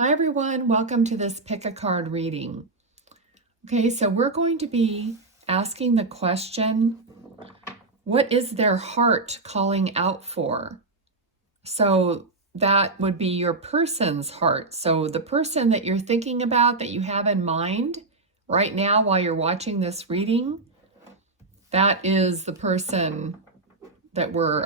Hi everyone, welcome to this pick a card reading. Okay, so we're going to be asking the question, what is their heart calling out for? So that would be your person's heart. So the person that you're thinking about, that you have in mind right now while you're watching this reading, that is the person that we're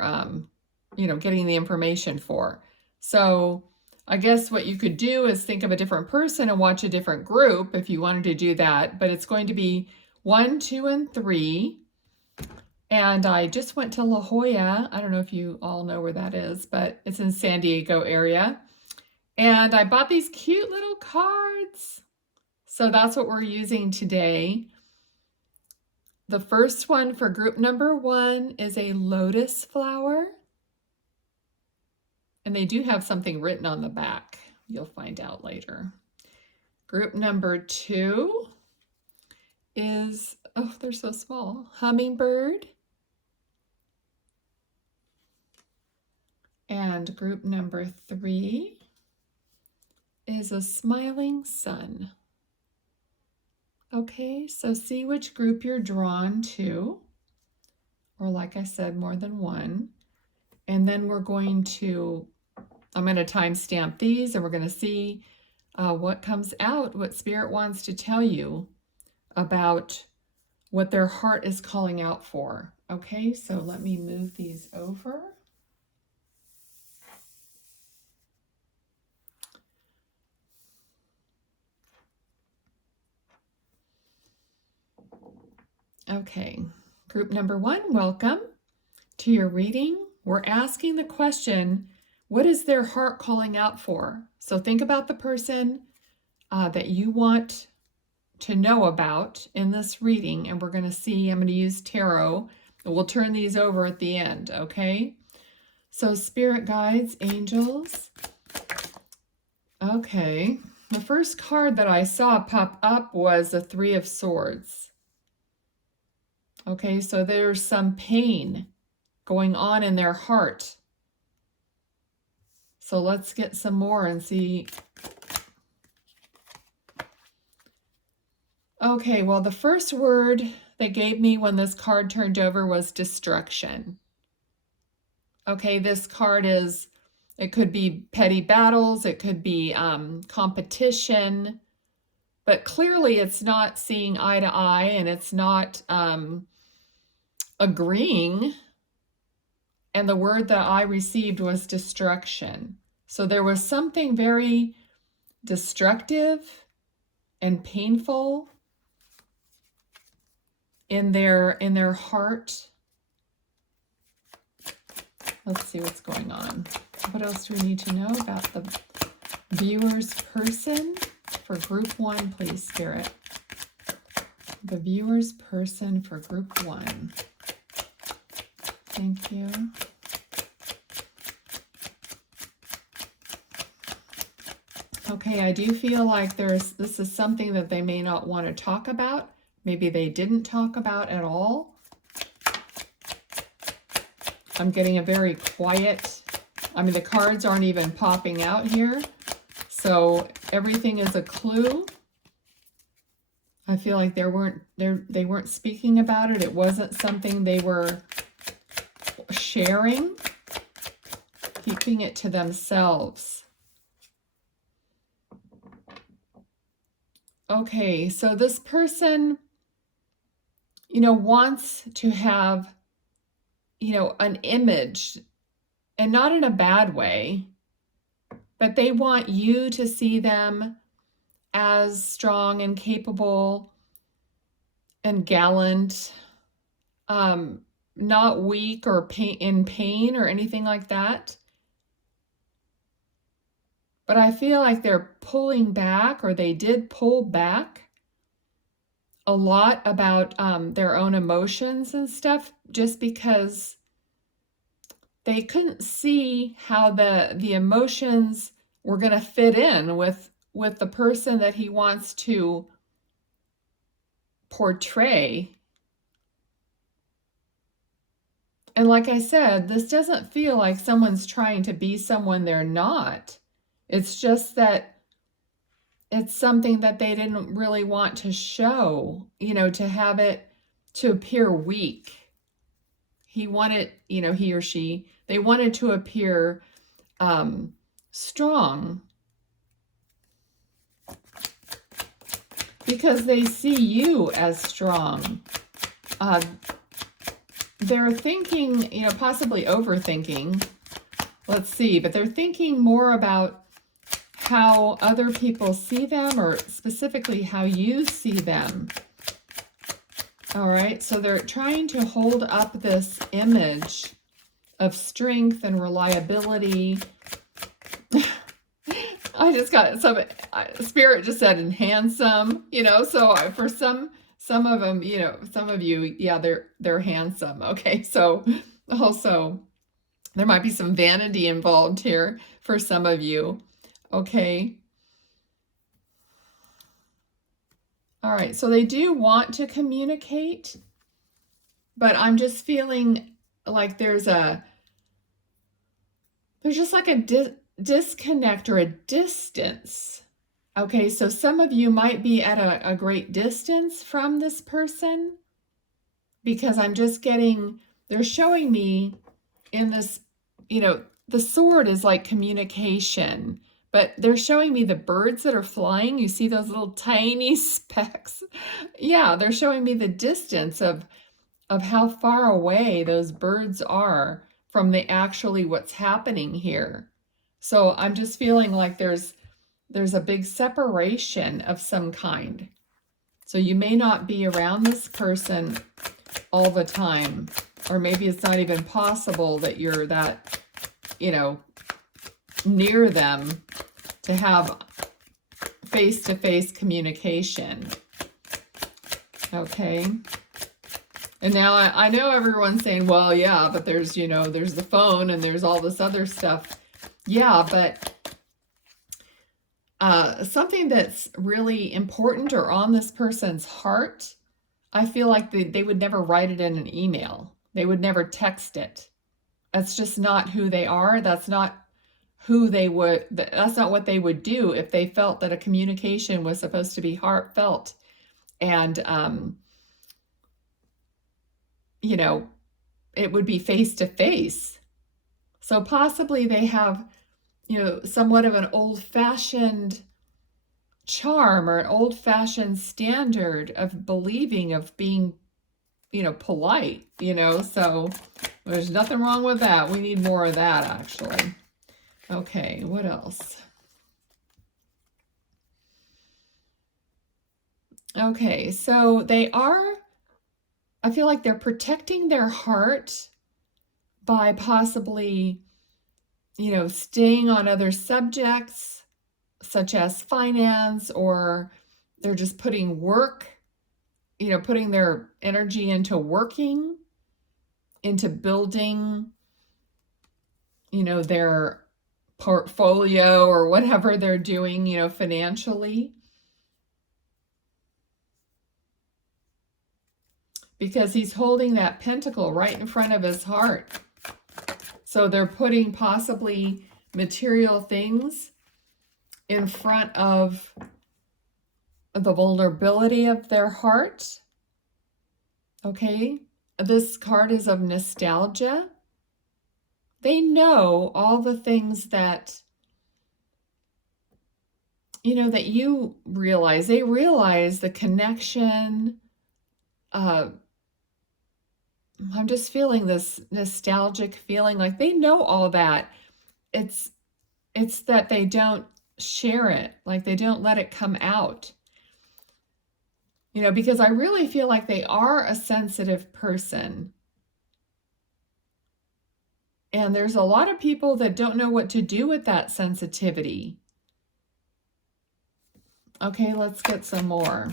getting the information for. So I guess what you could do is think of a different person and watch a different group if you wanted to do that, but it's going to be 1, 2, and 3. And I just went to La Jolla. I don't know if you all know where that is, but it's in San Diego area. And I bought these cute little cards. So that's what we're using today. The first one for group number 1 is a lotus flower. And they do have something written on the back. You'll find out later. Group number 2 is, oh, they're so small, hummingbird. And group number 3 is a smiling sun. Okay, so see which group you're drawn to, or like I said, more than one. And then I'm going to timestamp these and we're going to see what comes out, what Spirit wants to tell you about what their heart is calling out for. Okay, so let me move these over. Okay, group number 1, welcome to your reading. We're asking the question, what is their heart calling out for? So think about the person that you want to know about in this reading, and we're going to see, I'm going to use tarot, and we'll turn these over at the end, okay? So spirit guides, angels. Okay, the first card that I saw pop up was the 3 of Swords. Okay, so there's some pain going on in their heart. So let's get some more and see. Okay, well, the first word they gave me when this card turned over was destruction. Okay, this card is, it could be petty battles, it could be competition, but clearly it's not seeing eye to eye and it's not agreeing. And the word that I received was destruction. So there was something very destructive and painful in their heart. Let's see what's going on. What else do we need to know about the viewer's person for group 1, please, Spirit? The viewer's person for group 1. Thank you. Okay, I do feel like this is something that they may not want to talk about. Maybe they didn't talk about at all. I'm getting a very quiet, the cards aren't even popping out here. So everything is a clue. I feel like they weren't speaking about it. It wasn't something they were sharing, keeping it to themselves. Okay, so this person, wants to have, an image, and not in a bad way, but they want you to see them as strong and capable and gallant, not weak or in pain or anything like that. But I feel like they're pulling back, or they did pull back a lot about their own emotions and stuff, just because they couldn't see how the emotions were going to fit in with the person that he wants to portray. And like I said, this doesn't feel like someone's trying to be someone they're not. It's just that it's something that they didn't really want to show, to have it to appear weak. He wanted, he or she, they wanted to appear strong because they see you as strong. They're thinking, possibly overthinking. Let's see, but they're thinking more about how other people see them, or specifically how you see them. All right, so they're trying to hold up this image of strength and reliability. I just got some, Spirit just said, and handsome, so for some of them, some of you, yeah, they're handsome. Okay, so also there might be some vanity involved here for some of you. Okay. All right, so they do want to communicate, but I'm just feeling like there's just like a disconnect or a distance. Okay, so some of you might be at a great distance from this person, because I'm just getting, they're showing me in this, the sword is like communication, but they're showing me the birds that are flying. You see those little tiny specks? Yeah, they're showing me the distance of how far away those birds are from what's happening here. So I'm just feeling like there's a big separation of some kind. So you may not be around this person all the time, or maybe it's not even possible that you're that, near them to have face-to-face communication. Okay. And now I know everyone's saying, well, yeah, but there's, there's the phone and there's all this other stuff. Yeah, but something that's really important or on this person's heart, I feel like they would never write it in an email. They would never text it. That's just not who they are. That's not that's not what they would do if they felt that a communication was supposed to be heartfelt and, it would be face to face. So possibly they have, somewhat of an old-fashioned charm or an old-fashioned standard of believing, of being, polite, so there's nothing wrong with that. We need more of that, actually. Okay, what else? Okay, so I feel like they're protecting their heart by possibly, staying on other subjects such as finance, or they're just putting putting their energy into working, into building, their portfolio or whatever they're doing, financially. Because he's holding that pentacle right in front of his heart. So they're putting possibly material things in front of the vulnerability of their heart. Okay, this card is of nostalgia. They know all the things that, that you realize. They realize the connection. I'm just feeling this nostalgic feeling, like they know all that. It's that they don't share it, like they don't let it come out. Because I really feel like they are a sensitive person. And there's a lot of people that don't know what to do with that sensitivity. Okay, let's get some more.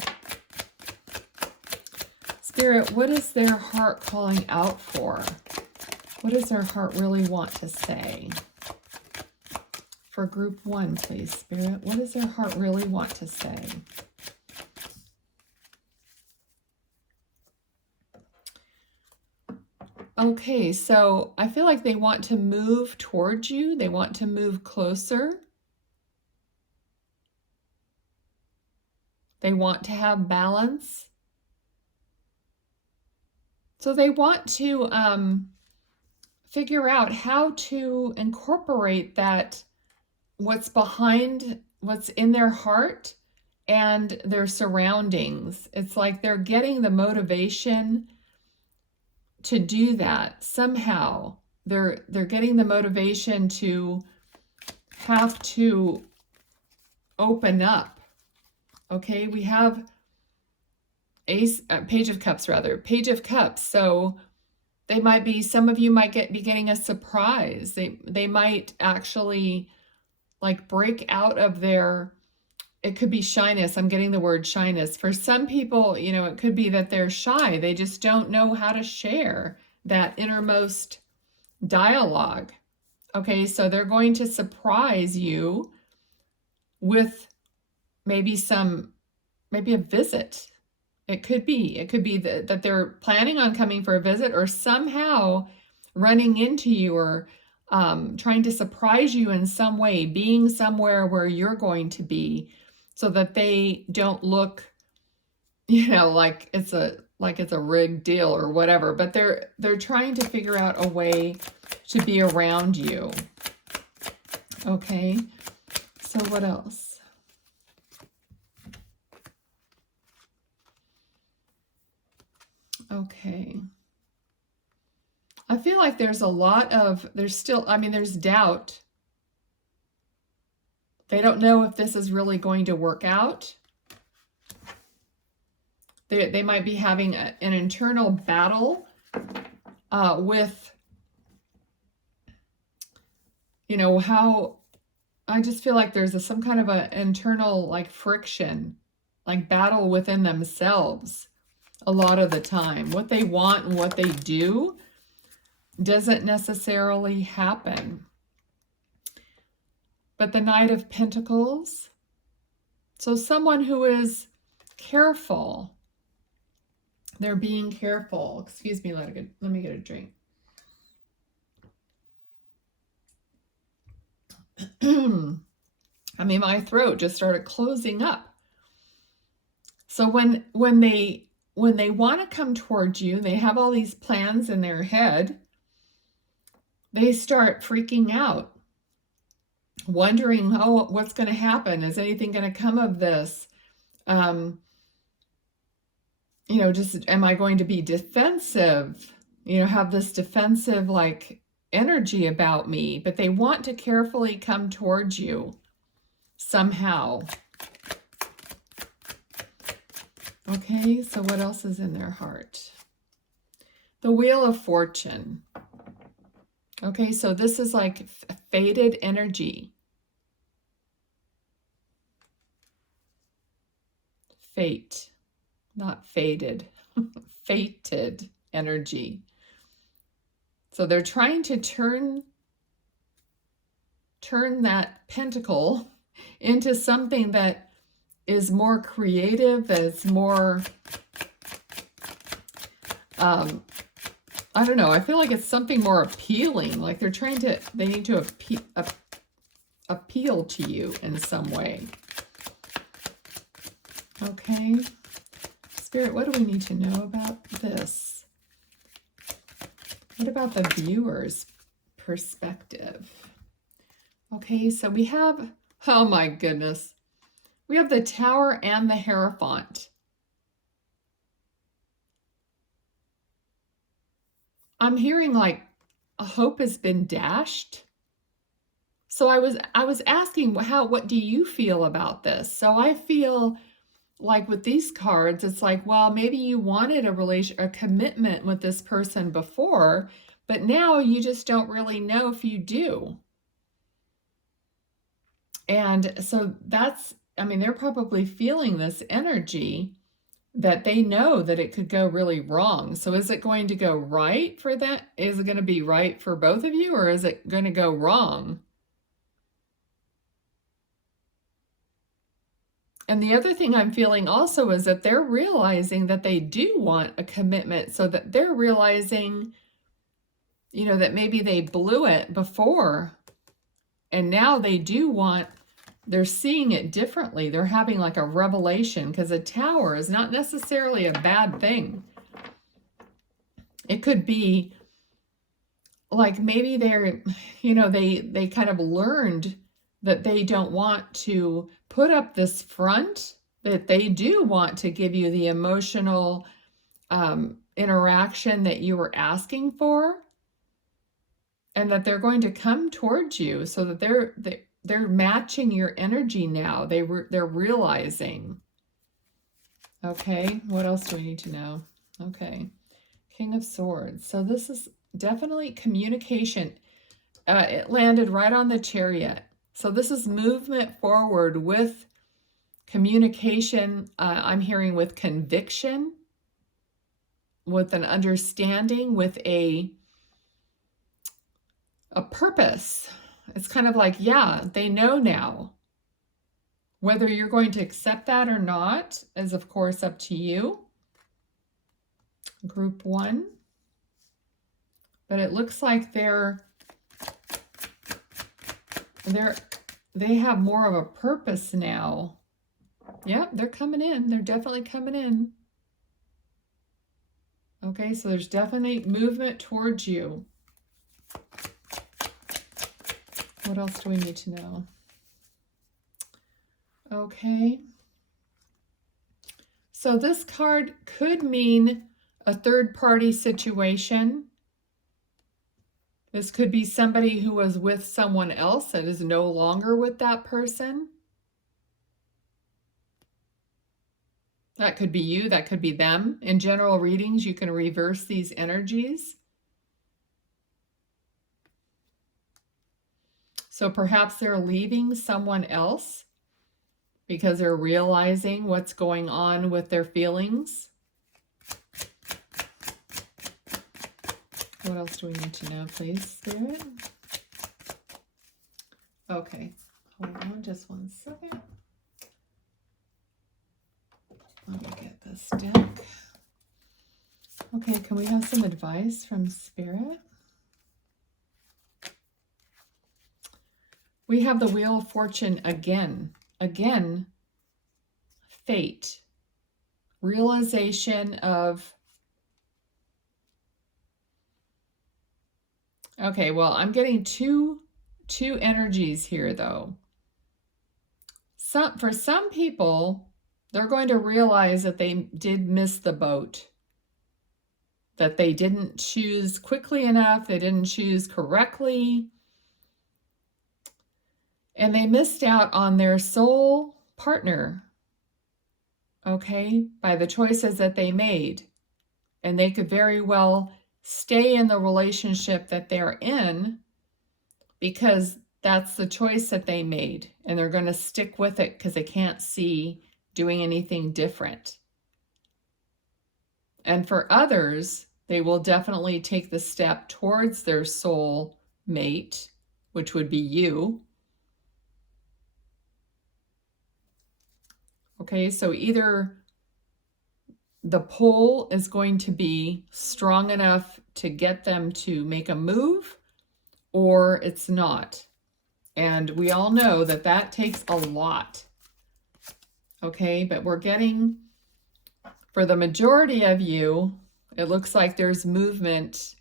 Spirit, what is their heart calling out for? What does their heart really want to say? For group 1, please, Spirit. What does their heart really want to say? Okay, so I feel like they want to move towards you. They want to move closer. They want to have balance. So they want to figure out how to incorporate that, what's in their heart and their surroundings. It's like they're getting the motivation to do that somehow. They're getting the motivation to have to open up. Okay, we have Page of Cups rather. Page of Cups. So they might be, some of you might be getting a surprise. They might actually like break out of their, it could be shyness. I'm getting the word shyness. For some people, you know, it could be that they're shy. They just don't know how to share that innermost dialogue. Okay, so they're going to surprise you with maybe a visit. It could be that they're planning on coming for a visit, or somehow running into you, or trying to surprise you in some way, being somewhere where you're going to be, so that they don't look, you know, like it's a rigged deal or whatever. But they're trying to figure out a way to be around you. Okay, so what else? Okay. I feel like there's there's doubt. They don't know if this is really going to work out. They might be having an internal battle with, you know, how, I just feel like there's some kind of an internal like friction, like battle within themselves a lot of the time. What they want and what they do doesn't necessarily happen. But the Knight of Pentacles, so someone who is careful, they're being careful. Excuse me, let me get a drink. I mean, my throat just started closing up. So when they want to come towards you, they have all these plans in their head, they start freaking out, wondering, oh, what's going to happen? Is anything going to come of this? You know, just, am I going to be defensive? You know, have this defensive like energy about me, but they want to carefully come towards you somehow. Okay, so what else is in their heart? The Wheel of Fortune. Okay, so this is like faded energy. Fate, not faded, fated energy. So they're trying to turn that pentacle into something that is more creative, that is more, I don't know, I feel like it's something more appealing, like they need to appeal to you in some way. Okay, Spirit, what do we need to know about this? What about the viewer's perspective? Okay, so we have, oh my goodness, we have the Tower and the Hierophant. I'm hearing like a hope has been dashed. So I was asking, what do you feel about this? So I feel like with these cards, it's like, well, maybe you wanted a commitment with this person before, but now you just don't really know if you do. And so that's, I mean, they're probably feeling this energy that they know that it could go really wrong. So is it going to go right for that? Is it going to be right for both of you, or is it going to go wrong? And the other thing I'm feeling also is that they're realizing that they do want a commitment, so that they're realizing, you know, that maybe they blew it before, and now they do want they're seeing it differently. They're having like a revelation, because a tower is not necessarily a bad thing. It could be like maybe they're, they kind of learned that they don't want to put up this front, that they do want to give you the emotional interaction that you were asking for, and that they're going to come towards you, so that they're matching your energy now. They're realizing. Okay, what else do we need to know? Okay, King of Swords. So this is definitely communication. It landed right on the Chariot. So this is movement forward with communication. I'm hearing with conviction, with an understanding, with a purpose. It's kind of like, yeah, they know now. Whether you're going to accept that or not is, of course, up to you. Group 1. But it looks like they have more of a purpose now. Yep, they're coming in. They're definitely coming in. Okay, so there's definitely movement towards you. What else do we need to know? Okay. So this card could mean a third-party situation. This could be somebody who was with someone else that is no longer with that person. That could be you, that could be them. In general readings, you can reverse these energies. So perhaps they're leaving someone else because they're realizing what's going on with their feelings. What else do we need to know, please, Spirit? Okay, hold on just one second. Let me get this deck. Okay, can we have some advice from Spirit? We have the Wheel of Fortune again. Again, fate. Realization of... Okay, well, I'm getting two energies here, though. For some people, they're going to realize that they did miss the boat, that they didn't choose quickly enough, they didn't choose correctly, and they missed out on their soul partner, okay, by the choices that they made. And they could very well stay in the relationship that they're in because that's the choice that they made, and they're going to stick with it because they can't see doing anything different. And for others, they will definitely take the step towards their soul mate, which would be you. Okay, so either the pull is going to be strong enough to get them to make a move, or it's not. And we all know that that takes a lot. Okay, but we're getting, for the majority of you, it looks like there's movement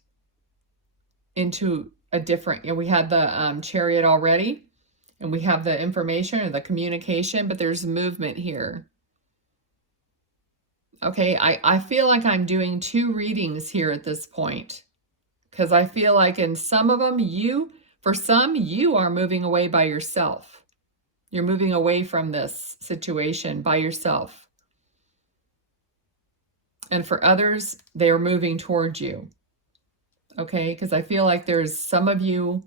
into a different, we had the Chariot already, and we have the information or the communication, but there's movement here. Okay, I feel like I'm doing 2 readings here at this point, because I feel like in some of them, for some, you are moving away by yourself. You're moving away from this situation by yourself. And for others, they are moving towards you. Okay, because I feel like there's some of you,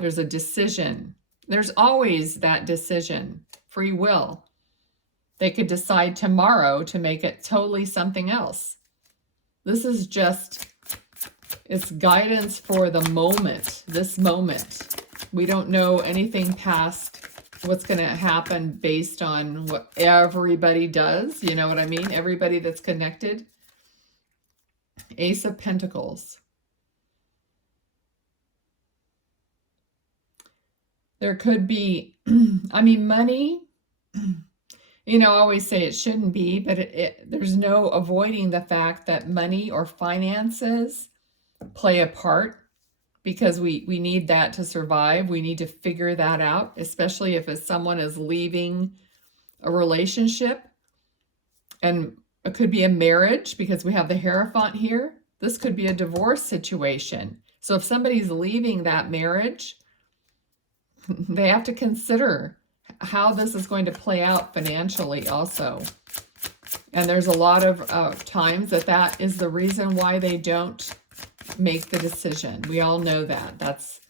there's a decision. There's always that decision, free will. They could decide tomorrow to make it totally something else. This is just, it's guidance for the moment, this moment. We don't know anything past what's going to happen based on what everybody does. You know what I mean? Everybody that's connected. Ace of Pentacles. There could be, I mean, money, I always say it shouldn't be, but there's no avoiding the fact that money or finances play a part because we need that to survive. We need to figure that out, especially if someone is leaving a relationship. And it could be a marriage because we have the Hierophant here. This could be a divorce situation. So if somebody's leaving that marriage, they have to consider how this is going to play out financially also. And there's a lot of times that is the reason why they don't make the decision. We all know that. That's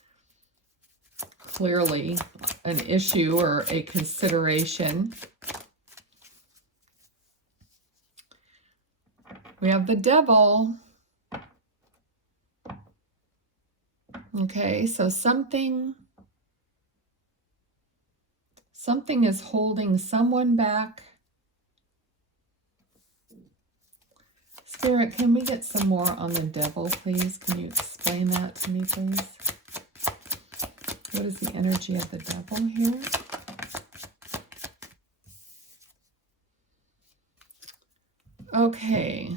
clearly an issue or a consideration. We have the Devil. Okay, so something is holding someone back. Spirit, can we get some more on the Devil, please? Can you explain that to me, please? What is the energy of the Devil here? Okay.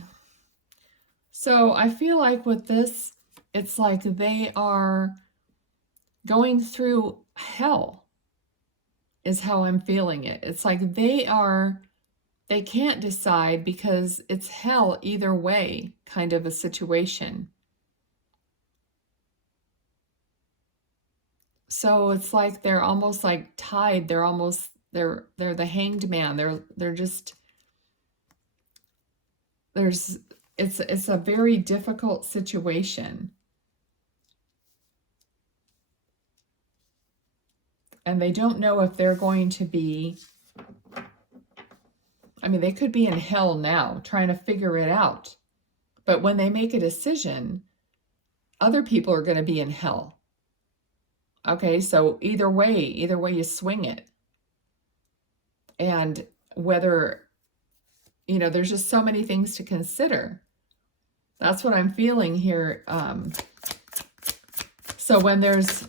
So I feel like with this, it's like they are going through hell, is how I'm feeling it. It's like they can't decide because it's hell either way kind of a situation. So it's like they're almost like tied. They're the hanged man. They're just, it's a very difficult situation. And they don't know if they're going to be, I mean, they could be in hell now trying to figure it out. But when they make a decision, other people are going to be in hell. Okay, so either way you swing it. And whether, there's just so many things to consider. That's what I'm feeling here. So when there's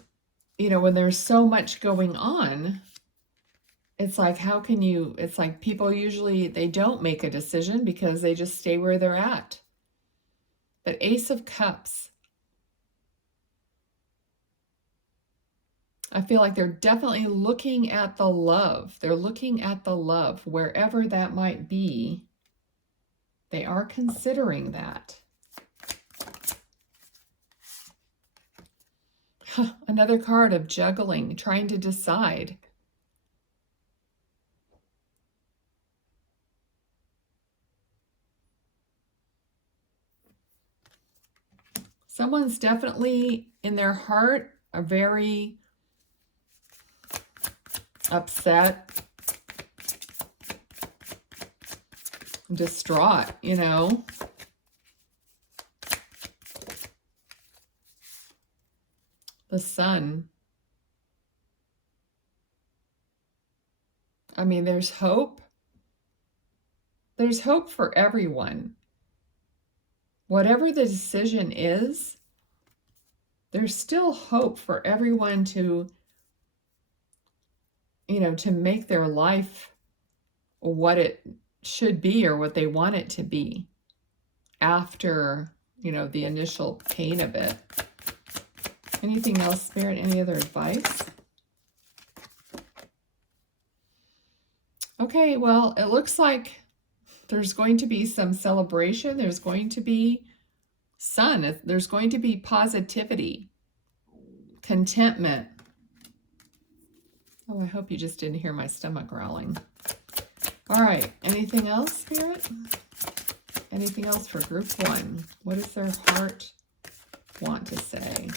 so much going on, it's like, it's like people usually, they don't make a decision because they just stay where they're at. But Ace of Cups, I feel like they're definitely looking at the love. They're looking at the love, wherever that might be. They are considering that. Another card of juggling, trying to decide. Someone's definitely in their heart are very upset, distraught, The Sun. I mean, there's hope. There's hope for everyone. Whatever the decision is, there's still hope for everyone to, to make their life what it should be or what they want it to be after, the initial pain of it. Anything else, Spirit? Any other advice? Okay, well, it looks like there's going to be some celebration. There's going to be sun. There's going to be positivity, contentment. Oh, I hope you just didn't hear my stomach growling. All right, anything else, Spirit? Anything else for group 1? What does their heart want to say?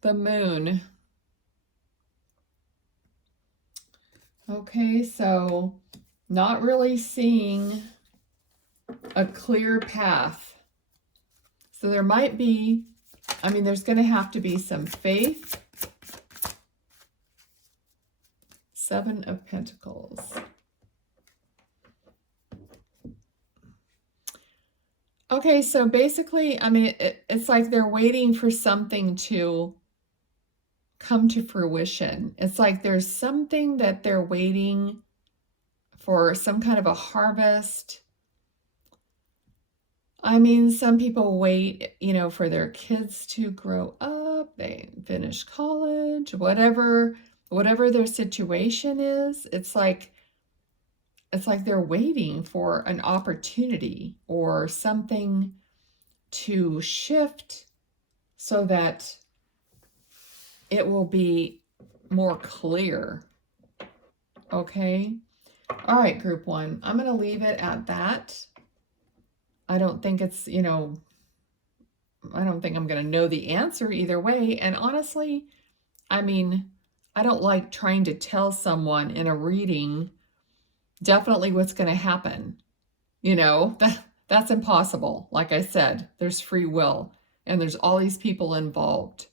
The Moon. Okay, so not really seeing a clear path. So there might be, there's going to have to be some faith. 7 of Pentacles. Okay, so basically, I mean, it's like they're waiting for something to come to fruition. It's like there's something that they're waiting for, some kind of a harvest. I mean, some people wait, for their kids to grow up, they finish college, whatever their situation is. It's like they're waiting for an opportunity or something to shift so that it will be more clear. Okay? All right, group one. I'm going to leave it at that. I don't think it's, I don't think I'm going to know the answer either way. And honestly, I mean, I don't like trying to tell someone in a reading definitely what's going to happen. That's impossible. Like I said, there's free will and there's all these people involved.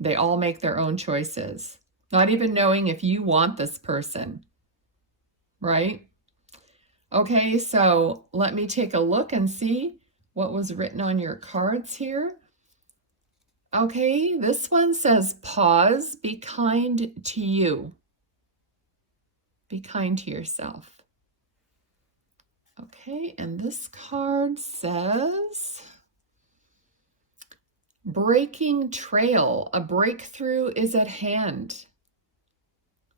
They all make their own choices, not even knowing if you want this person, right? Okay, so let me take a look and see what was written on your cards here. Okay, this one says, pause, be kind to you. Be kind to yourself. Okay, and this card says, breaking trail, a breakthrough is at hand.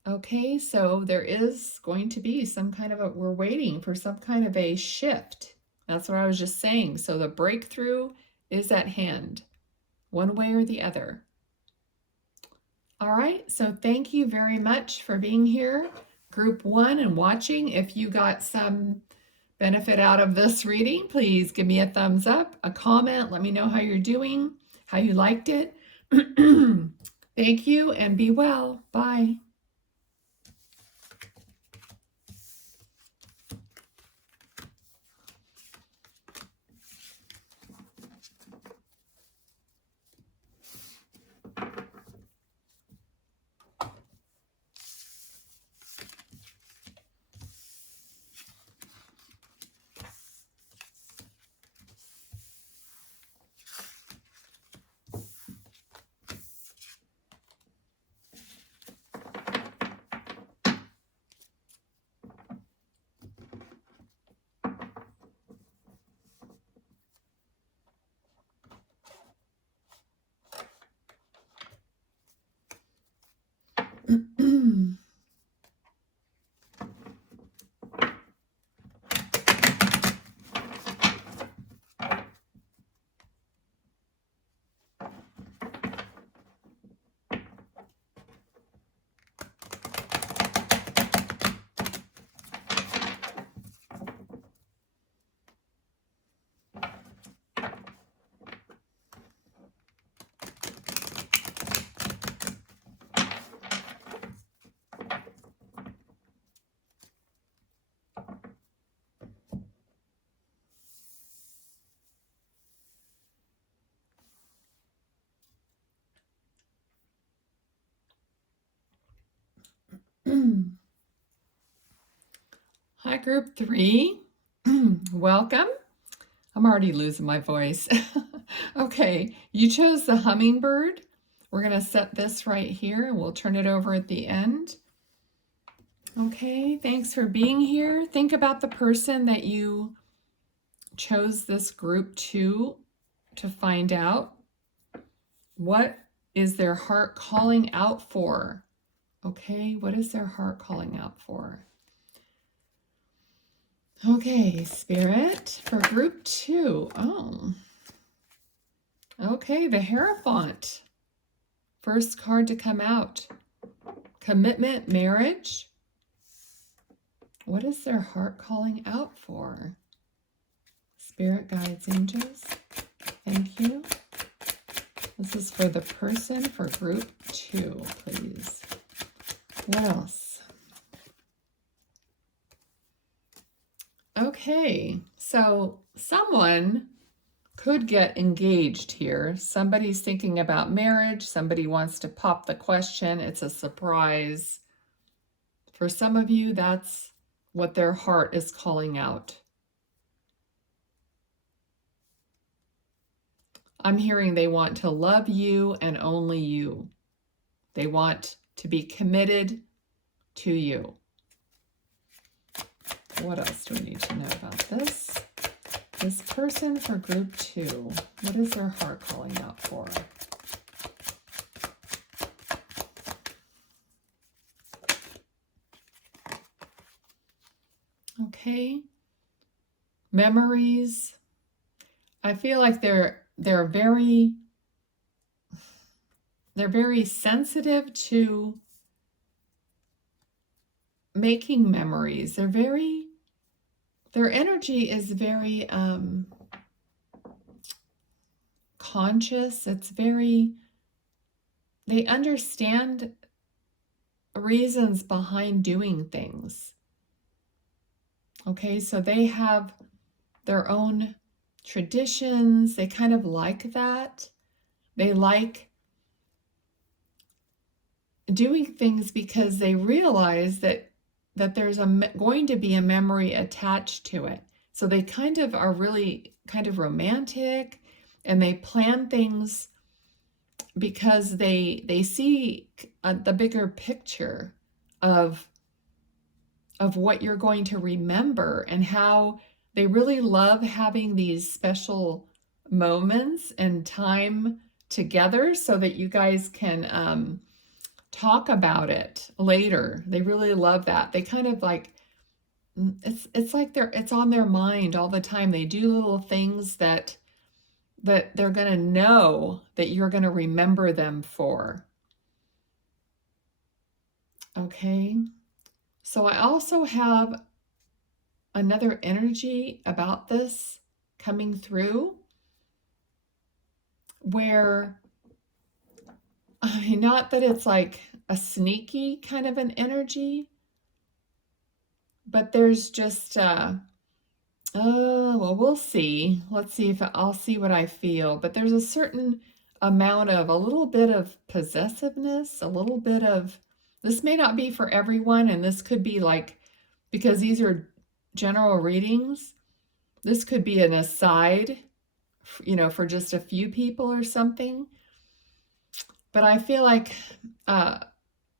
Okay, so there is going to be some kind of we're waiting for some kind of a shift. That's what I was just saying. So the breakthrough is at hand, one way or the other. All right, so thank you very much for being here, group one, and watching. If you got some benefit out of this reading, please give me a thumbs up, a comment, let me know how you're doing, how you liked it. Thank you and be well. Bye. Hi, group three. Welcome. I'm already losing my voice. Okay, you chose the hummingbird. We're going to set this right here and we'll turn it over at the end. Okay, thanks for being here. Think about the person that you chose this group to find out. What is their heart calling out for? Okay, what is their heart calling out for? Okay, Spirit, for group two. Oh, okay, the Hierophant. First card to come out. Commitment, marriage. What is their heart calling out for? Spirit, guides, angels. Thank you. This is for the person for group two, please. What else? Okay, so someone could get engaged here. Somebody's thinking about marriage. Somebody wants to pop the question. It's a surprise. For some of you, that's what their heart is calling out. I'm hearing they want to love you and only you. They want to be committed to you. What else do we need to know about this? This person for group 2, what is their heart calling out for? Okay. Memories. I feel like they're very sensitive to making memories. Their energy is very conscious. They understand reasons behind doing things. Okay, so they have their own traditions. They kind of like that. They like doing things because they realize that there's going to be a memory attached to it. So they kind of are really kind of romantic, and they plan things because they see the bigger picture of what you're going to remember, and how they really love having these special moments and time together so that you guys can talk about it later. They really love that. They kind of like, it's like it's on their mind all the time. They do little things that they're going to know that you're going to remember them for. Okay. So I also have another energy about this coming through, where, I mean, not that it's like a sneaky kind of an energy, but there's just, oh, well, we'll see. Let's see if I'll see what I feel. But there's a certain amount of a little bit of possessiveness, a little bit of, this may not be for everyone, and this could be like, because these are general readings, this could be an aside, you know, for just a few people or something. But I feel like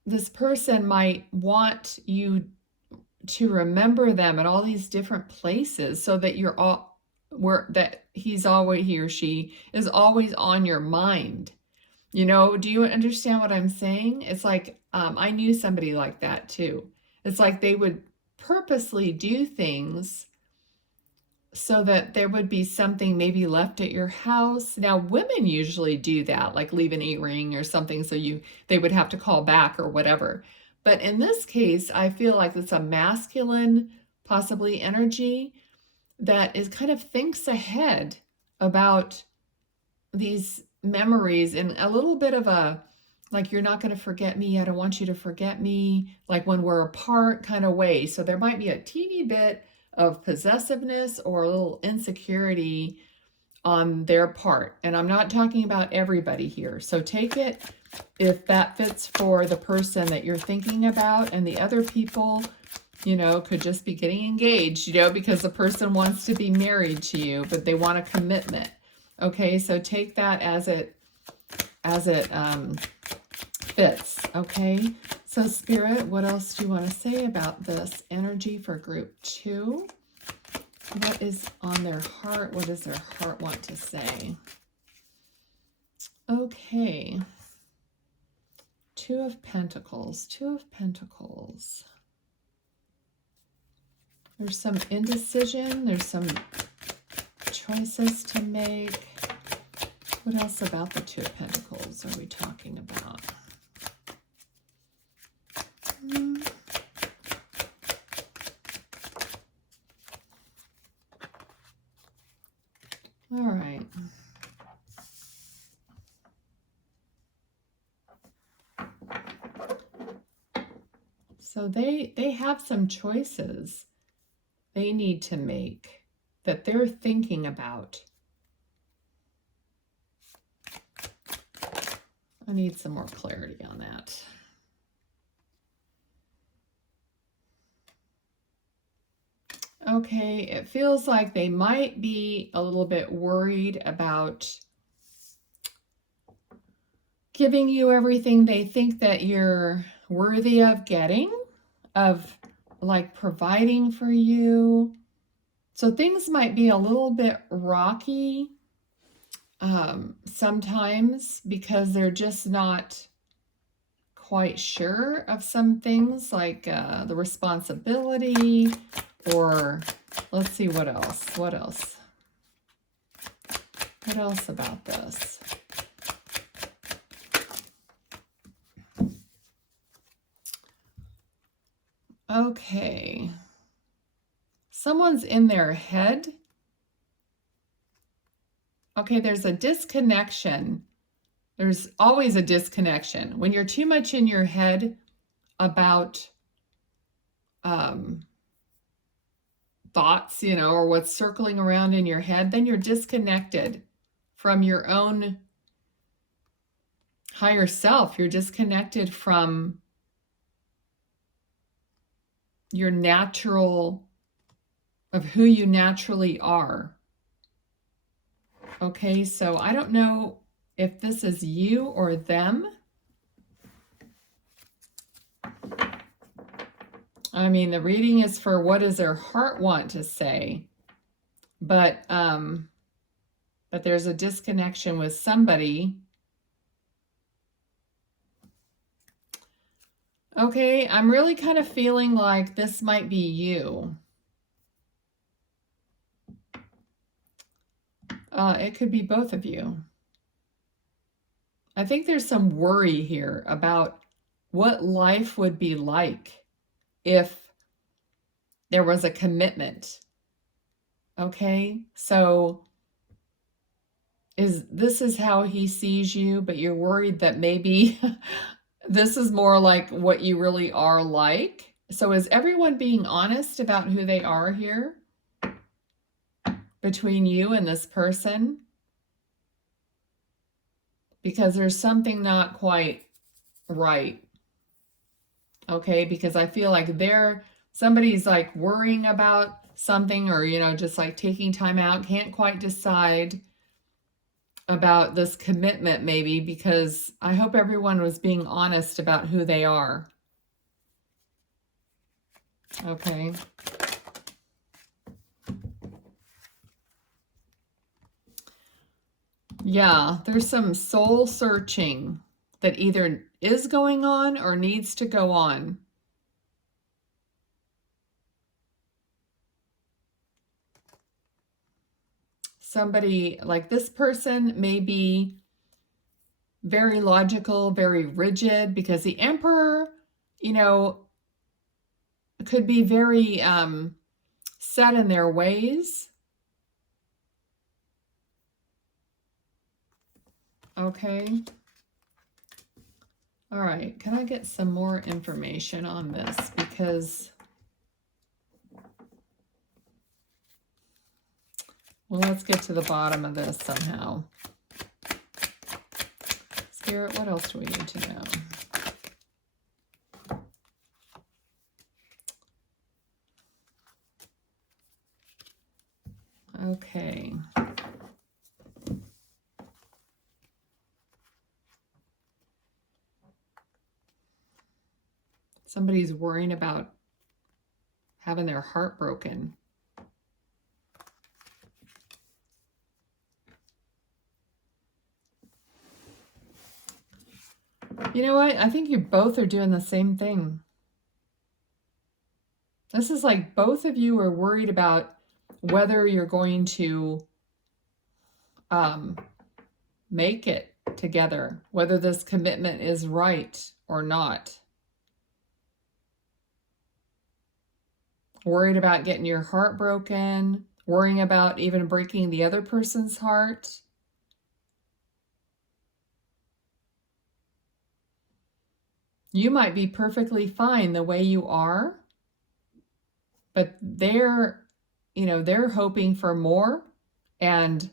this person might want you to remember them at all these different places, so that you're all, that he or she is always on your mind. You know, do you understand what I'm saying? It's like, I knew somebody like that too. It's like they would purposely do things so that there would be something maybe left at your house. Now, women usually do that, like leave an earring or something, so they would have to call back or whatever. But in this case, I feel like it's a masculine, possibly energy that is kind of thinks ahead about these memories in a little bit of a, like, you're not going to forget me, I don't want you to forget me, like when we're apart kind of way. So there might be a teeny bit of possessiveness or a little insecurity on their part. And I'm not talking about everybody here. So take it if that fits for the person that you're thinking about, and the other people, you know, could just be getting engaged, you know, because the person wants to be married to you, but they want a commitment. Okay, so take that as it fits. Okay, so Spirit, what else do you want to say about this energy for group 2? What is on their heart? What does their heart want to say? Okay, 2 of Pentacles, 2 of Pentacles. There's some indecision. There's some choices to make. What else about the 2 of Pentacles are we talking about? All right. So they have some choices they need to make that they're thinking about. I need some more clarity on that. Okay, it feels like they might be a little bit worried about giving you everything they think that you're worthy of getting, of like providing for you. So things might be a little bit rocky sometimes because they're just not quite sure of some things, like the responsibility, or let's see what else. What else about this? Okay. Someone's in their head. Okay, there's a disconnection. There's always a disconnection. When you're too much in your head about thoughts, or what's circling around in your head, then you're disconnected from your own higher self. You're disconnected from your natural, of who you naturally are. Okay, so I don't know if this is you or them. I mean, the reading is for what does their heart want to say, but there's a disconnection with somebody. Okay, I'm really kind of feeling like this might be you. It could be both of you. I think there's some worry here about what life would be like if there was a commitment. Okay, so this is how he sees you, but you're worried that maybe this is more like what you really are like. So is everyone being honest about who they are here between you and this person? Because there's something not quite right. Okay, because I feel like somebody's like worrying about something, or just like taking time out, can't quite decide about this commitment, maybe, because I hope everyone was being honest about who they are. Okay. Yeah, there's some soul searching that either is going on or needs to go on. Somebody like this person may be very logical, very rigid, because the Emperor, could be very set in their ways. Okay. All right. Can I get some more information on this? Because, well, let's get to the bottom of this somehow. Spirit, what else do we need to know? Okay. Somebody's worrying about having their heart broken. You know what? I think you both are doing the same thing. This is like both of you are worried about whether you're going to make it together, whether this commitment is right or not. Worried about getting your heart broken, worrying about even breaking the other person's heart. You might be perfectly fine the way you are, but they're hoping for more and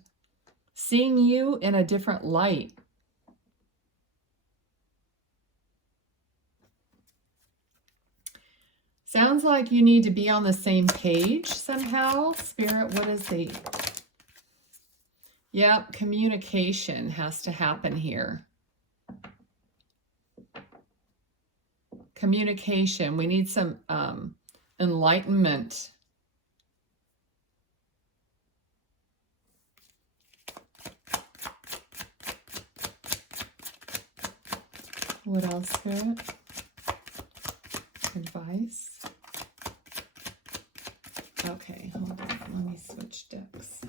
seeing you in a different light. Sounds like you need to be on the same page somehow. Spirit, what is the... Yep, communication has to happen here. communication. We need some enlightenment. What else, Spirit? Advice. Okay, hold on. Let me switch decks.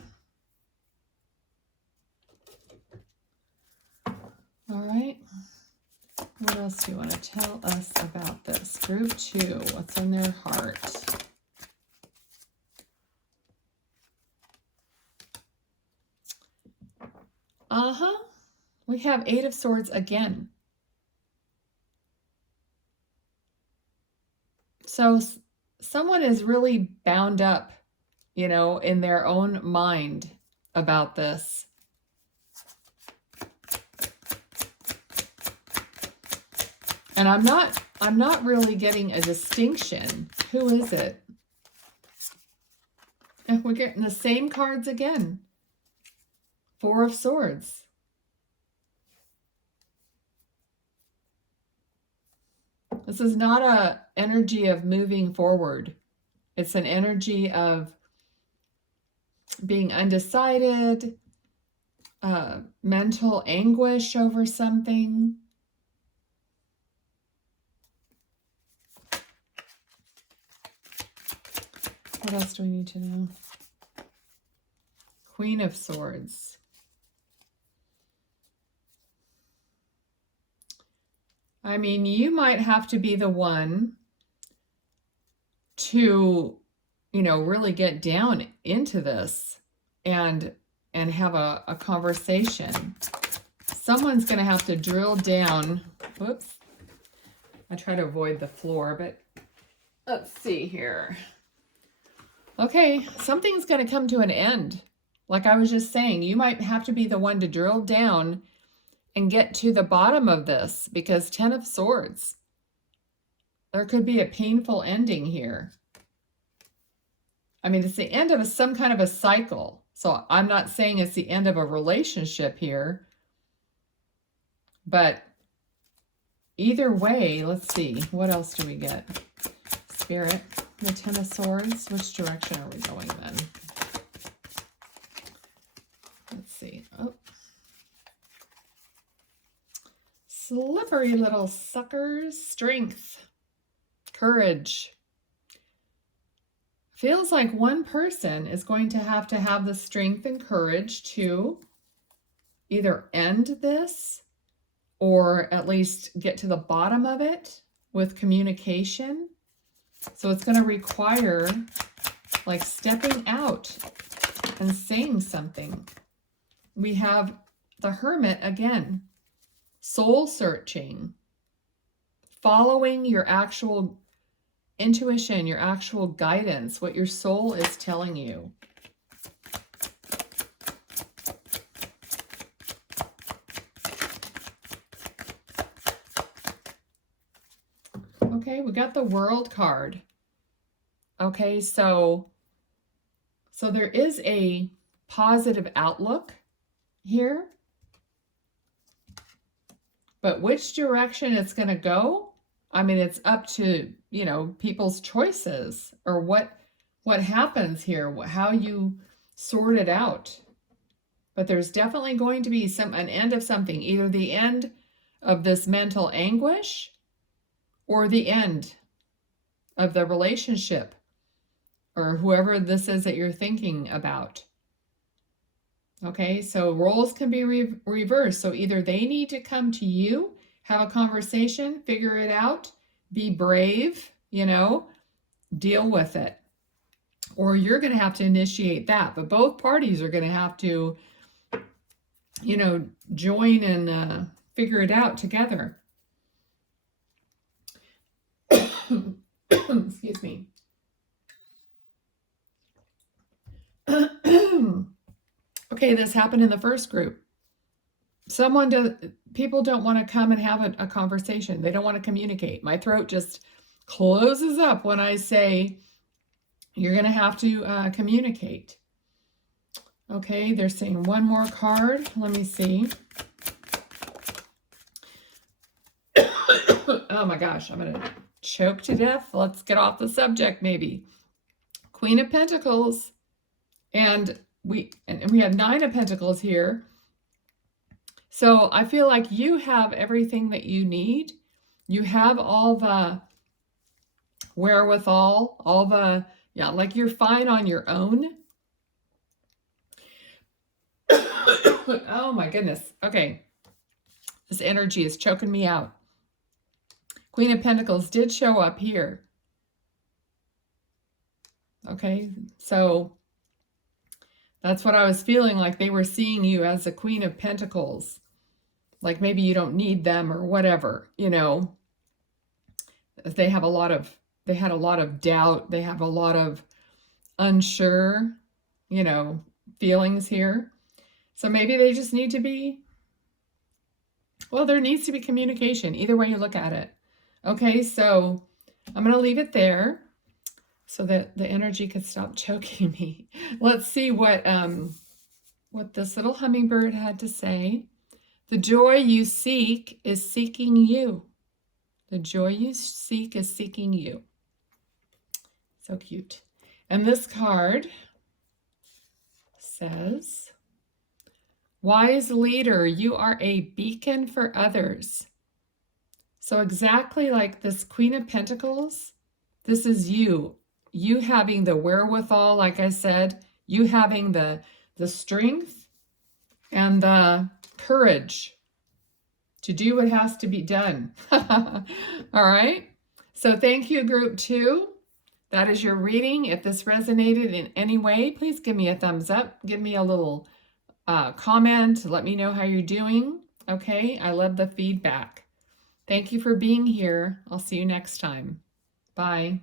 All right. What else do you want to tell us about this? Group 2, what's on their heart? We have 8 of Swords again. So someone is really bound up, you know, in their own mind about this. And I'm not really getting a distinction. Who is it? And we're getting the same cards again. 4 of Swords. This is not an energy of moving forward. It's an energy of being undecided, mental anguish over something. What else do we need to know? Queen of Swords. I mean, you might have to be the one to, you know, really get down into this and have a conversation. Someone's going to have to drill down. Whoops. I try to avoid the floor, but let's see here. Okay, something's going to come to an end. Like I was just saying, you might have to be the one to drill down and get to the bottom of this, because 10 of Swords. There could be a painful ending here. I mean, it's the end of some kind of a cycle. So I'm not saying it's the end of a relationship here. But either way, let's see. What else do we get? Spirit, the 10 of Swords. Which direction are we going then? Let's see. Oh. Slippery little suckers. Strength. Courage. Feels like one person is going to have the strength and courage to either end this or at least get to the bottom of it with communication. So it's going to require like stepping out and saying something. We have the Hermit again. Soul searching, following your actual intuition, your actual guidance, what your soul is telling you. Okay, we got the World card. Okay, so there is a positive outlook here. But which direction it's going to go, I mean, it's up to, you know, people's choices or what happens here, how you sort it out. But there's definitely going to be an end of something, either the end of this mental anguish or the end of the relationship or whoever this is that you're thinking about. Okay, so roles can be reversed. So either they need to come to you, have a conversation, figure it out, be brave, you know, deal with it. Or you're going to have to initiate that. But both parties are going to have to, you know, join and figure it out together. Excuse me. Okay, this happened in the first group. People don't want to come and have a conversation. They don't want to communicate. My throat just closes up when I say you're going to have to communicate. Okay, they're saying one more card. Let me see. Oh my gosh, I'm gonna choke to death. Let's get off the subject maybe. Queen of Pentacles, and we have Nine of Pentacles here. So I feel like you have everything that you need. You have all the wherewithal, all the, yeah, like you're fine on your own. Oh my goodness. Okay. This energy is choking me out. Queen of Pentacles did show up here. Okay, so that's what I was feeling like. They were seeing you as a Queen of Pentacles. Like maybe you don't need them or whatever, you know. They have a lot of, they had a lot of doubt. They have a lot of unsure, you know, feelings here. So maybe they just need to be, well, there needs to be communication, either way you look at it. Okay, so I'm going to leave it there so that the energy could stop choking me. Let's see what this little hummingbird had to say. The joy you seek is seeking you. The joy you seek is seeking you. So cute. And this card says, wise leader, you are a beacon for others. So exactly like this Queen of Pentacles, this is you. You having the wherewithal, like I said, you having the strength and the courage to do what has to be done. All right. So thank you, group 2. That is your reading. If this resonated in any way, please give me a thumbs up. Give me a little comment. Let me know how you're doing. Okay. I love the feedback. Thank you for being here. I'll see you next time. Bye.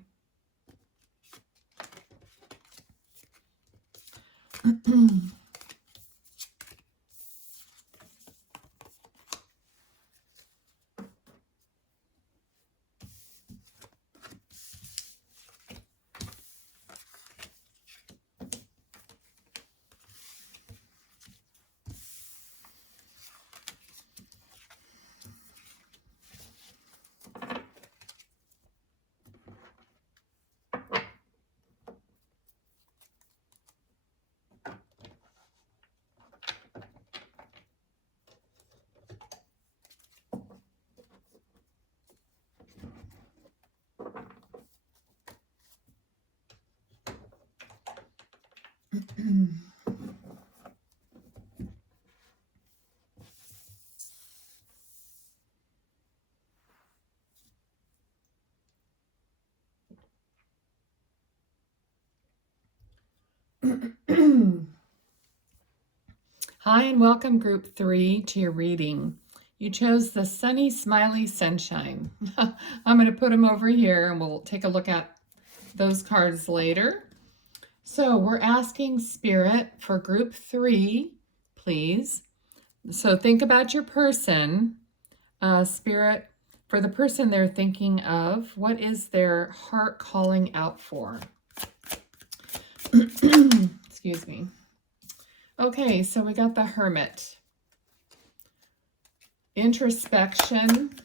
Hi and welcome, group 3, to your reading. You chose the sunny, smiley sunshine. I'm going to put them over here and we'll take a look at those cards later. So we're asking Spirit for group 3, please. So think about your person. Spirit, for the person they're thinking of, what is their heart calling out for? Excuse me. Okay, so we got the Hermit. Introspection,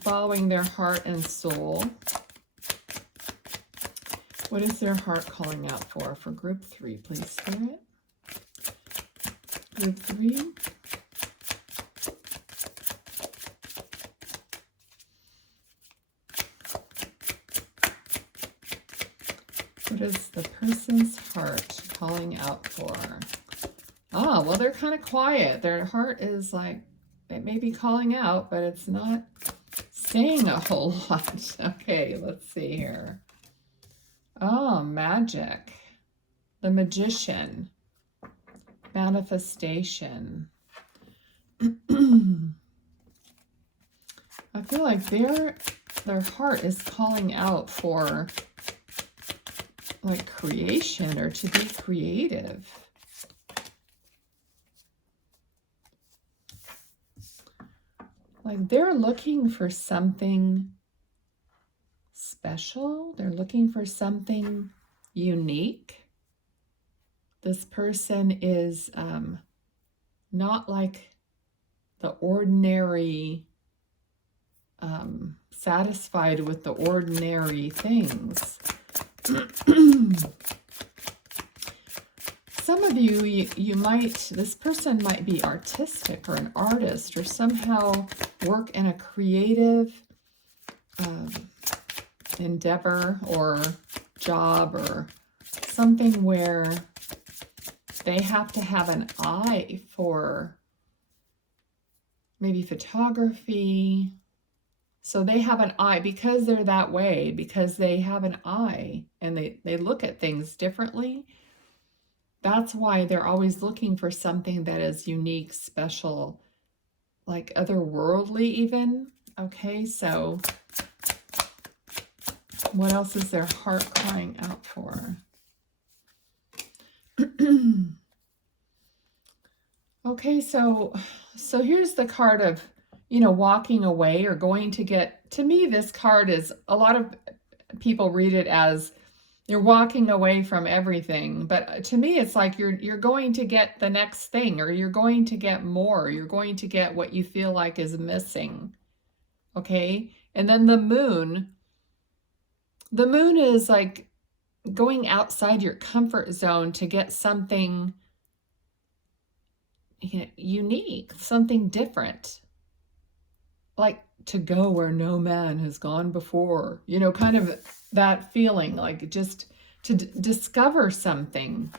following their heart and soul. What is their heart calling out for group 3, please, Spirit? Group 3. What is the person's heart calling out for? Ah, well, they're kind of quiet. Their heart is like, it may be calling out, but it's not saying a whole lot. Okay, let's see here. Oh, magic. The Magician. Manifestation. I feel like their heart is calling out for like creation or to be creative. Like they're looking for something special. They're looking for something unique. This person is not like the ordinary, satisfied with the ordinary things. Some of you might, this person might be artistic or an artist or somehow work in a creative endeavor or job or something where they have to have an eye for maybe photography. So they have an eye because they're that way, because they have an eye and they look at things differently. That's why they're always looking for something that is unique, special, like otherworldly even. Okay, so what else is their heart crying out for? Okay, so here's the card of, walking away or going to get, to me, this card is, a lot of people read it as you're walking away from everything. But to me, it's like you're going to get the next thing, or you're going to get more. You're going to get what you feel like is missing. Okay? And then the moon is like going outside your comfort zone to get something unique, something different. Like to go where no man has gone before, kind of that feeling, like just to discover something.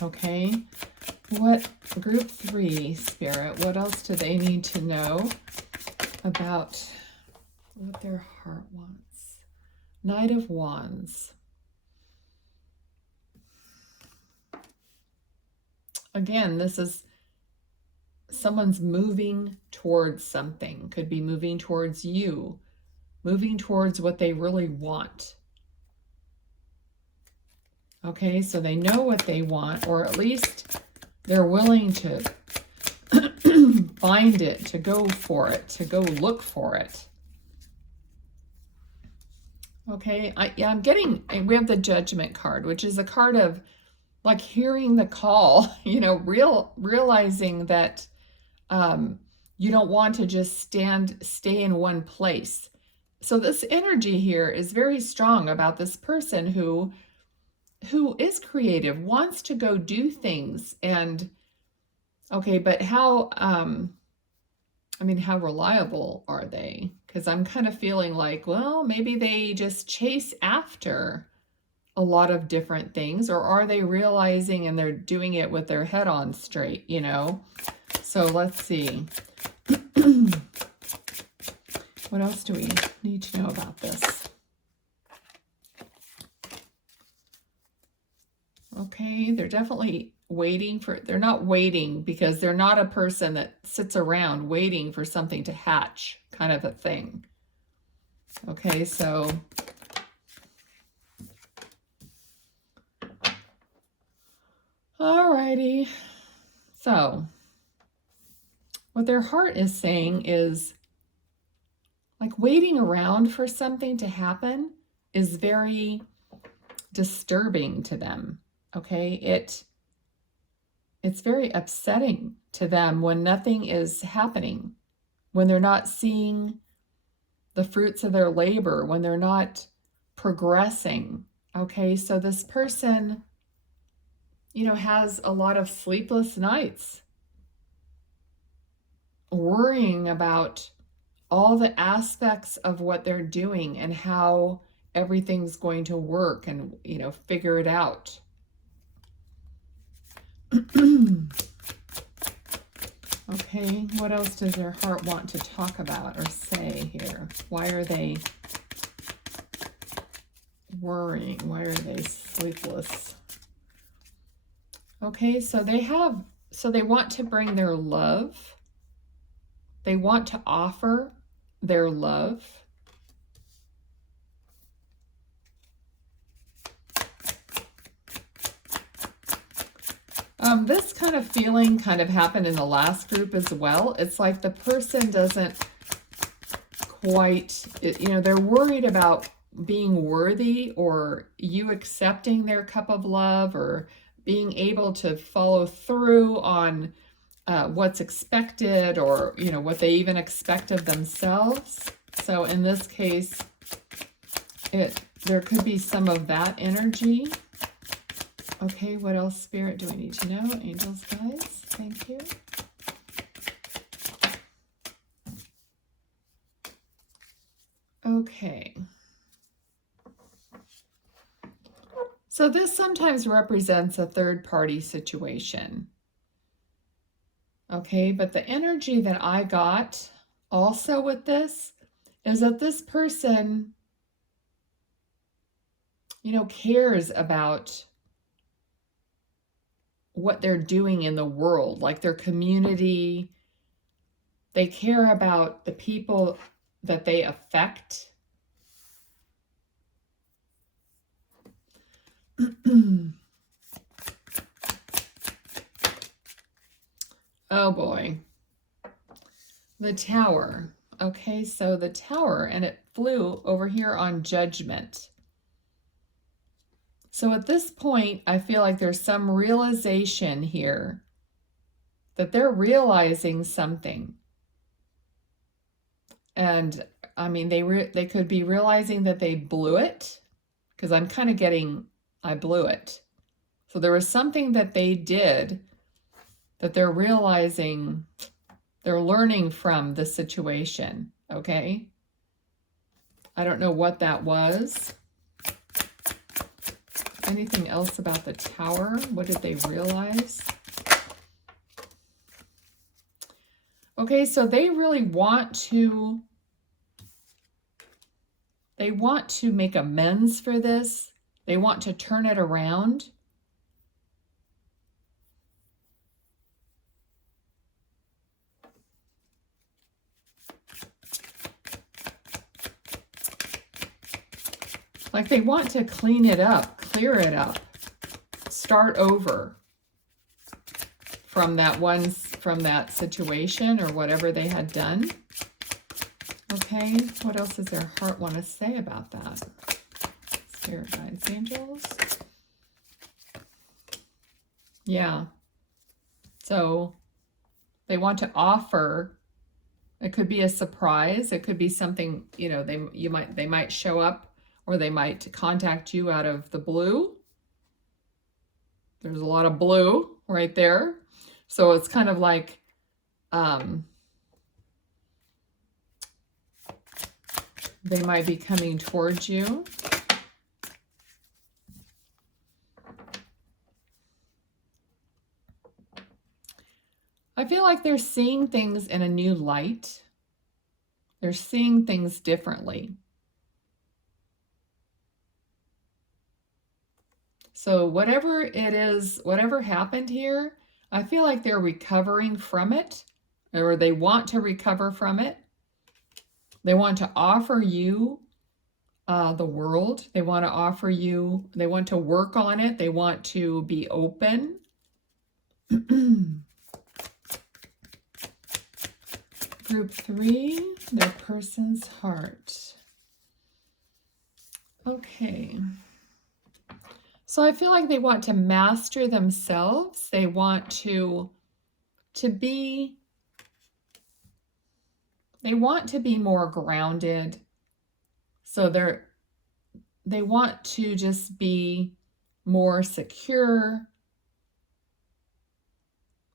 Okay, what group 3 spirit, what else do they need to know about what their heart wants? Knight of Wands. Again, this is someone's moving towards something. Could be moving towards you, moving towards what they really want. Okay, so they know what they want, or at least they're willing to find it, to go for it, to go look for it. Okay, I'm getting, we have the Judgment card, which is a card of like hearing the call, realizing that you don't want to just stay in one place. So this energy here is very strong about this person who is creative, wants to go do things. And okay, but how reliable are they? Because I'm kind of feeling like, well, maybe they just chase after a lot of different things, or are they realizing and they're doing it with their head on straight, So let's see. What else do we need to know about this? Okay, they're definitely waiting for, they're not waiting because they're not a person that sits around waiting for something to hatch, kind of a thing. Okay, so alrighty. So what their heart is saying is like waiting around for something to happen is very disturbing to them. Okay, it's very upsetting to them when nothing is happening, when they're not seeing the fruits of their labor, when they're not progressing. Okay, so this person, has a lot of sleepless nights, worrying about all the aspects of what they're doing and how everything's going to work and, figure it out. Okay, what else does their heart want to talk about or say here? Why are they worrying? Why are they sleepless? Okay, so they want to bring their love. They want to offer their love. This kind of feeling kind of happened in the last group as well. It's like the person doesn't quite, they're worried about being worthy or you accepting their cup of love or being able to follow through on what's expected, or, you know, what they even expect of themselves. So in this case, there could be some of that energy. Okay, what else, Spirit, do I need to know? Angels, guys, thank you. Okay. So this sometimes represents a third-party situation. Okay, but the energy that I got also with this is that this person, you know, cares about what they're doing in the world, like their community. They care about the people that they affect. Oh boy. The Tower. Okay, so the Tower, and it flew over here on Judgment. So at this point, I feel like there's some realization here that they're realizing something. And I mean, they could be realizing that they blew it, because I'm kind of getting, I blew it. So there was something that they did that they're realizing, they're learning from the situation, okay? I don't know what that was. Anything else about the Tower? What did they realize? Okay, so they really want to, make amends for this. They want to turn it around. Like they want to clean it up, clear it up, start over from that situation or whatever they had done. Okay, what else does their heart want to say about that? Spirit guides, angels. Yeah. So they want to offer. It could be a surprise. It could be something, you know, they might show up, or they might contact you out of the blue. There's a lot of blue right there. So it's kind of like they might be coming towards you. I feel like they're seeing things in a new light. They're seeing things differently. So whatever it is, whatever happened here, I feel like they're recovering from it, or they want to recover from it. They want to offer you the world. They want to offer you, they want to work on it. They want to be open. Group 3, their person's heart. Okay. So I feel like they want to master themselves. They want to be more grounded. So they want to just be more secure.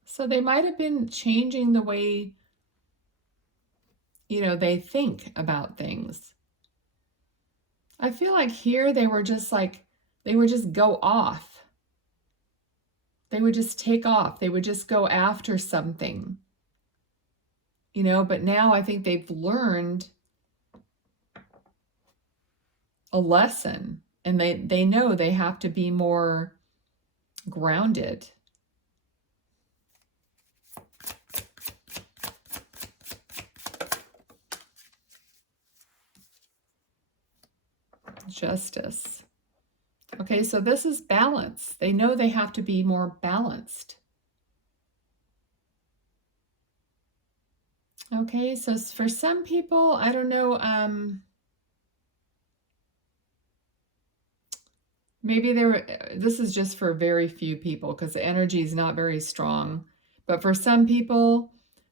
So they might have been changing the way, you know, they think about things. I feel like here they would just go off. They would just take off. They would just go after something, you know, but now I think they've learned a lesson, and they know they have to be more grounded. Justice. Okay, so this is balance. They know they have to be more balanced. Okay, so for some people, I don't know, maybe this is just for very few people because the energy is not very strong. But for some people,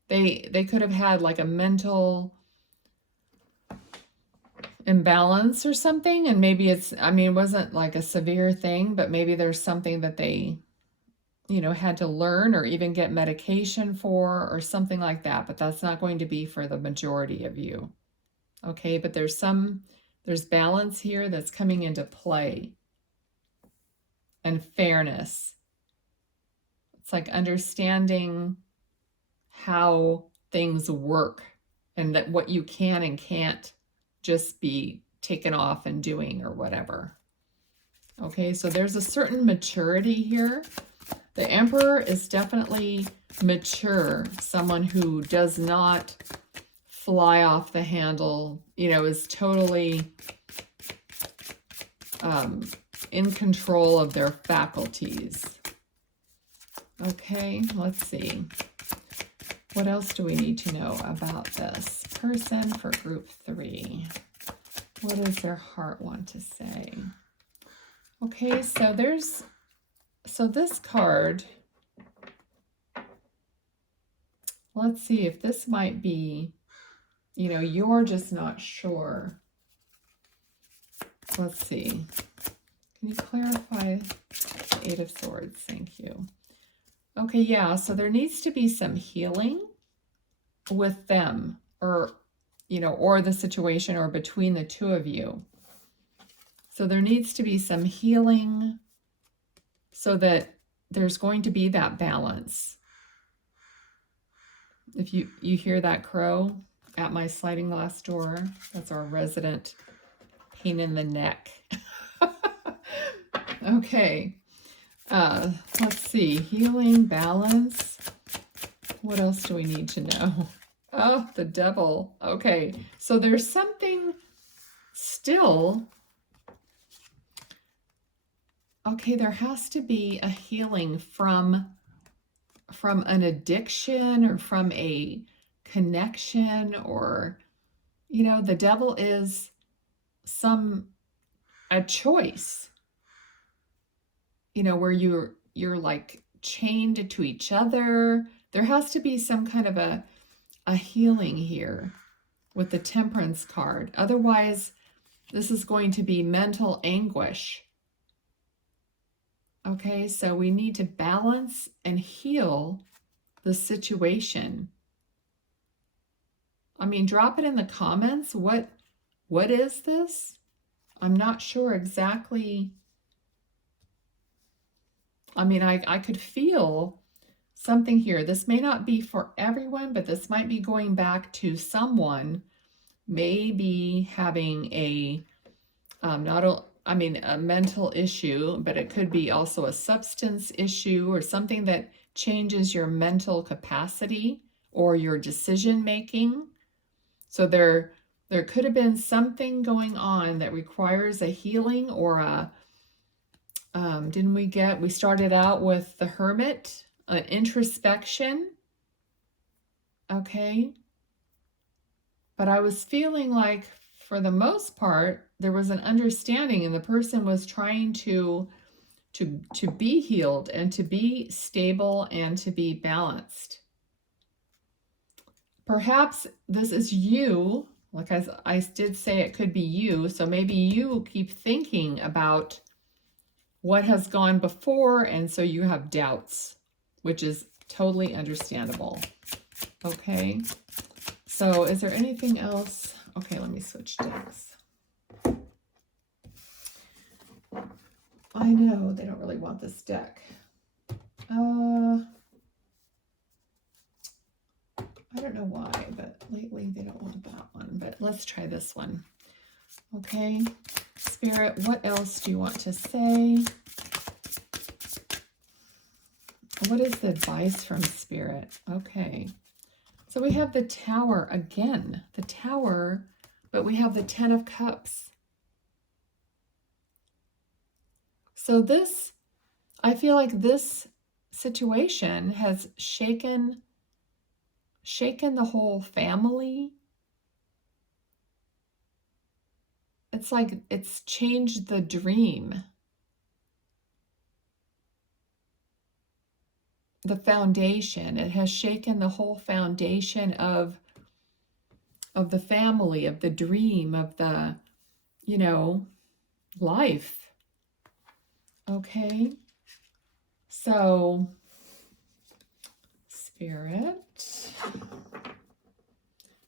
they could have had like a mental imbalance or something, and maybe it's, I mean, it wasn't like a severe thing, but maybe there's something that they, you know, had to learn or even get medication for or something like that, but that's not going to be for the majority of you. Okay, but there's balance here that's coming into play, and fairness. It's like understanding how things work, and that what you can and can't just be taken off and doing or whatever. Okay, so there's a certain maturity here. The Emperor is definitely mature, someone who does not fly off the handle, you know, is totally in control of their faculties. Okay, let's see. What else do we need to know about this person for group 3? What does their heart want to say? Okay, so this card, let's see if this might be, you know, you're just not sure. Let's see. Can you clarify the 8 of Swords? Thank you. Okay, yeah, so there needs to be some healing with them, or, you know, or the situation, or between the two of you. So there needs to be some healing so that there's going to be that balance. If you hear that crow at my sliding glass door, that's our resident pain in the neck. Okay. Let's see. Healing, balance. What else do we need to know? Oh, the devil. Okay. So there's something still. Okay, there has to be a healing from an addiction, or from a connection, or, you know, the devil is a choice, you know, where you're like chained to each other. There has to be some kind of a healing here with the Temperance card. Otherwise, this is going to be mental anguish. Okay, so we need to balance and heal the situation. I mean, drop it in the comments. What is this? I'm not sure exactly. I mean, I could feel something here. This may not be for everyone, but this might be going back to someone maybe having a a mental issue, but it could be also a substance issue, or something that changes your mental capacity or your decision making. So there could have been something going on that requires a healing, or a we started out with the Hermit, an introspection. Okay. But I was feeling like, for the most part, there was an understanding, and the person was trying to be healed, and to be stable, and to be balanced. Perhaps this is you, like I did say, it could be you. So maybe you keep thinking about what has gone before, and so you have doubts, which is totally understandable. Okay, so is there anything else? Okay, let me switch decks. I know they don't really want this deck. I don't know why, but lately they don't want that one. But let's try this one. Okay, Spirit, what else do you want to say? What is the advice from Spirit? Okay, so we have the Tower again. The Tower, but we have the 10 of Cups. So this, I feel like this situation has shaken the whole family. It's like it's changed the dream. the foundation. It has shaken the whole foundation of the family, of the dream, of the, you know, life. Okay. So, Spirit.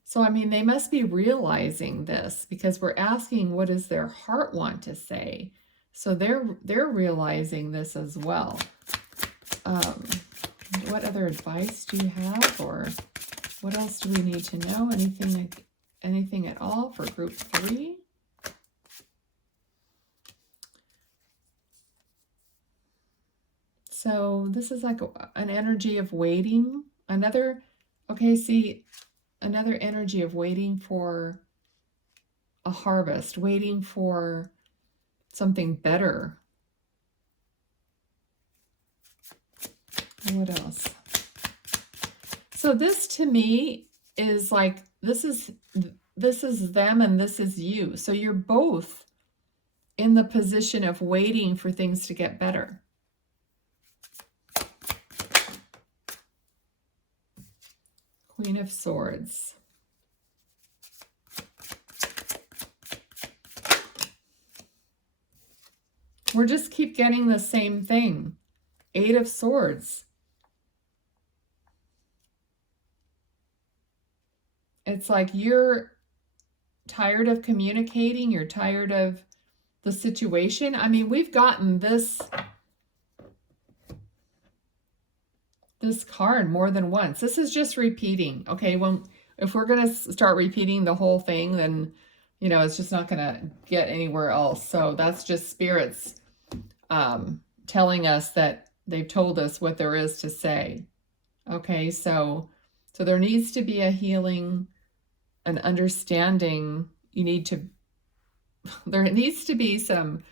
So, I mean, they must be realizing this because we're asking, what does their heart want to say? So they're realizing this as well. What other advice do you have, or what else do we need to know? Anything at all for group 3? So this is like an energy of waiting. Another energy of waiting for a harvest, waiting for something better. What else? So this to me is like, this is them and this is you. So you're both in the position of waiting for things to get better. Queen of Swords. We're just keep getting the same thing. 8 of Swords. It's like you're tired of communicating. You're tired of the situation. I mean, we've gotten this card more than once. This is just repeating. Okay, if we're going to start repeating the whole thing, then, you know, it's just not going to get anywhere else. So that's just spirits telling us that they've told us what there is to say. Okay, so there needs to be a healing, an understanding. There needs to be some,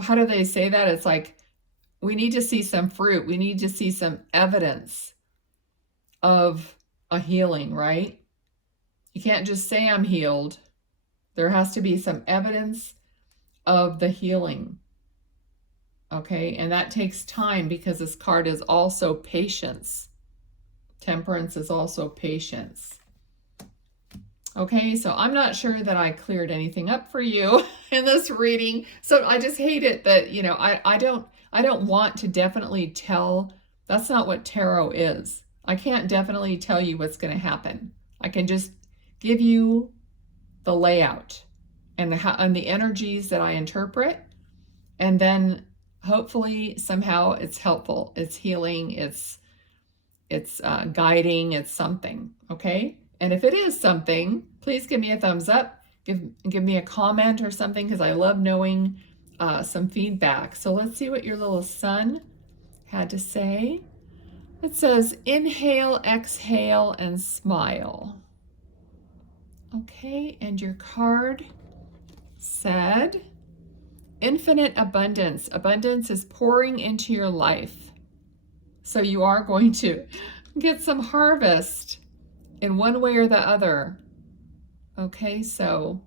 how do they say that? It's like, we need to see some fruit. We need to see some evidence of a healing, right? You can't just say I'm healed. There has to be some evidence of the healing. Okay, and that takes time because this card is also patience. Temperance is also patience. Okay, so I'm not sure that I cleared anything up for you in this reading. So I just hate it that, you know, I don't want to definitely tell. That's not what tarot is. I can't definitely tell you what's going to happen. I can just give you the layout and the energies that I interpret, and then hopefully somehow it's helpful, it's healing, it's guiding, it's something. Okay, and if it is something, please give me a thumbs up, give me a comment or something, because I love knowing some feedback. So let's see what your little sun had to say. It says, inhale, exhale, and smile. Okay, and your card said, infinite abundance. Abundance is pouring into your life. So you are going to get some harvest in one way or the other. Okay, so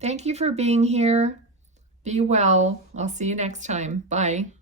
thank you for being here. Be well. I'll see you next time. Bye.